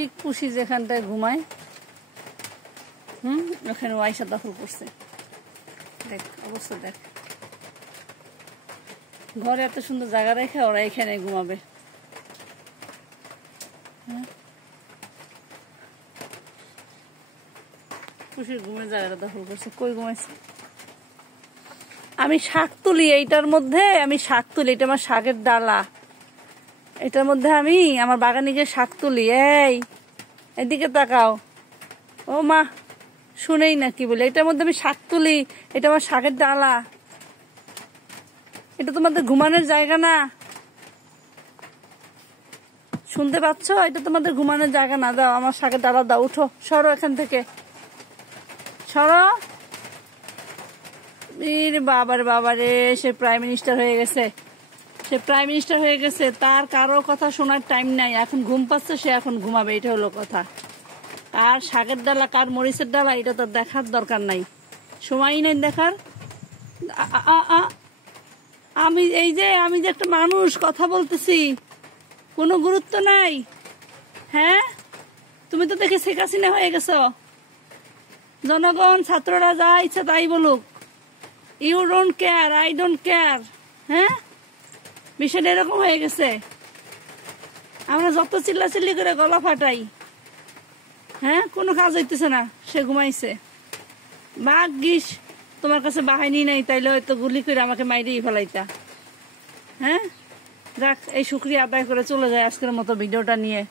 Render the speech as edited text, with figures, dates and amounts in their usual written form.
ঠিক পুষি যেখানটায় ঘুমায় ওখানে আয়সা দখল করছে। দেখ অবস্থা দেখ, ঘরে এত সুন্দর জায়গা রেখে ওরা এখানে ঘুমাবে। পুষির ঘুমের জায়গাটা দখল করছে। কই ঘুমাইছে? আমি শাক তুলি এইটার মধ্যে, আমি শাক তুলি, এটা আমার শাকের ডালা, এটার মধ্যে আমি আমার বাগানে গিয়ে শাক তুলি। এই এদিকে তাকাও, ও মা শুনেই না কি বলে, এটার মধ্যে আমি শাক তুলি, এটা আমার শাকের ডালা, এটা তোমাদের ঘুমানোর জায়গা না, শুনতে পাচ্ছ? এটা তোমাদের ঘুমানোর জায়গা না। দাও আমার শাকের ডালা দাও, উঠো, সরো এখান থেকে, সরো। বাবার বাবারে, সে প্রাইম মিনিস্টার হয়ে গেছে, সে প্রাইম মিনিস্টার হয়ে গেছে, তার কারো কথা শোনার টাইম নাই, এখন ঘুম পাচ্ছে, সে এখন ঘুমাবে, এটা হলো কথা। কার শাকের ডালা কার মরিচের ডালা এটা তো দেখার দরকার নাই, সময়ই নাই দেখার। আমি এই যে আমি যে একটা মানুষ কথা বলতেছি, কোনো গুরুত্ব নাই? হ্যাঁ, তুমি তো দেখে শেখ হাসিনা হয়ে গেছো। জনগণ ছাত্ররা যা ইচ্ছা তাই বলুক, you don't care, I don't care. হ্যাঁ, বিষয়টা এরকম হয়ে গেছে। আমরা যত চিল্লাচিল্লি করে গলা ফাটাই, হ্যাঁ, কোনো কাজ হইতেছে না, সে ঘুমাইছে। ভাগ্যিস তোমার কাছে বাহিনী নাই, তাইলে হয়তো গুলি করে আমাকে মাইরেই ফেলাইতা। হ্যাঁ, যাক, এই শুকরিয়া আদায় করে চলে যায় আজকের মতো ভিডিওটা নিয়ে।